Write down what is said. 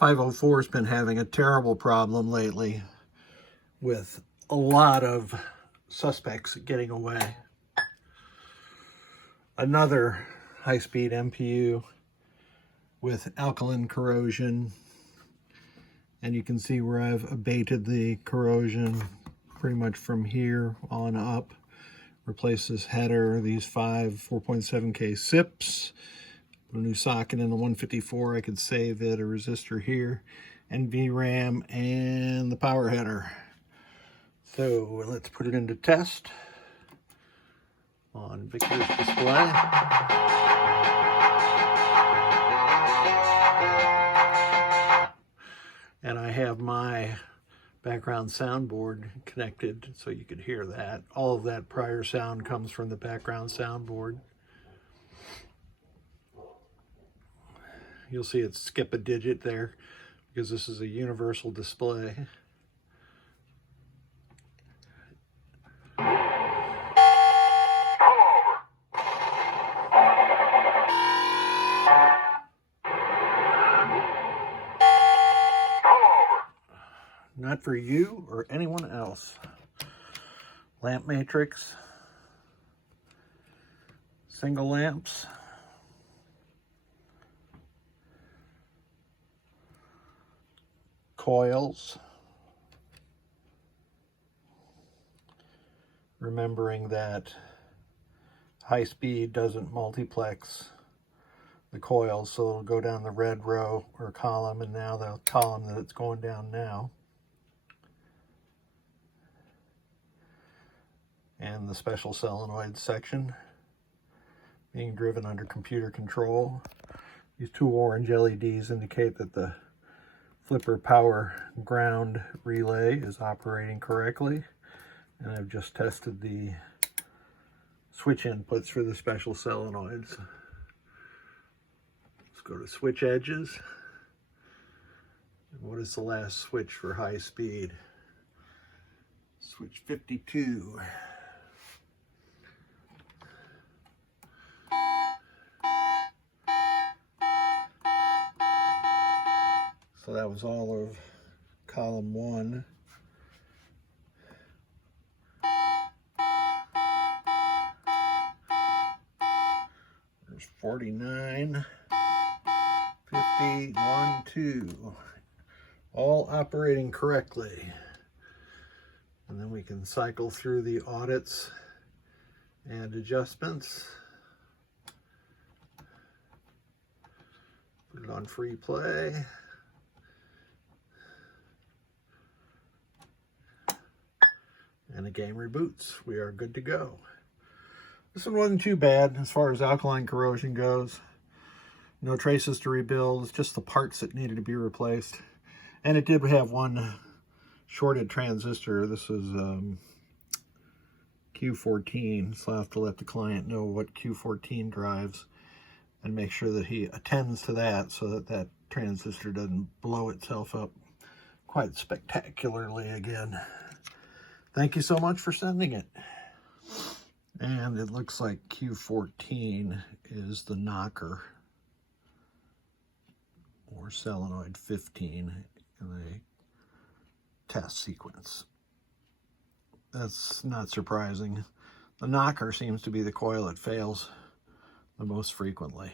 504's been having a terrible problem lately with a lot of suspects getting away. Another high-speed MPU with alkaline corrosion, and you can see where I've abated the corrosion pretty much from here on up. Replace this header, these 4.7K SIPs. Put a new socket in the 154. I could save it, a resistor here, and VRAM and the power header. So let's put it into test on Victor's display. And I have my background soundboard connected so you could hear that. All of that prior sound comes from the background soundboard. You'll see it skip a digit there because this is a universal display. Not for you or anyone else. Lamp matrix, single lamps, coils, remembering that high speed doesn't multiplex the coils, so it'll go down the red row or column, and now the column that it's going down now. And the special solenoid section being driven under computer control. These two orange LEDs indicate that the flipper power ground relay is operating correctly. And I've just tested the switch inputs for the special solenoids. Let's go to switch edges. And what is the last switch for high speed? Switch 52. So that was all of column 1. There's 49, 50, 1, 2. All operating correctly. And then we can cycle through the audits and adjustments. Put it on free play. And the game reboots. We are good to go. This one wasn't too bad as far as alkaline corrosion goes. No traces to rebuild. It's just the parts that needed to be replaced. And it did have one shorted transistor. This is Q14. So I'll have to let the client know what Q14 drives and make sure that he attends to that so that that transistor doesn't blow itself up quite spectacularly again. Thank you so much for sending it. And it looks like Q14 is the knocker, or solenoid 15 in the test sequence. That's not surprising. The knocker seems to be the coil that fails the most frequently.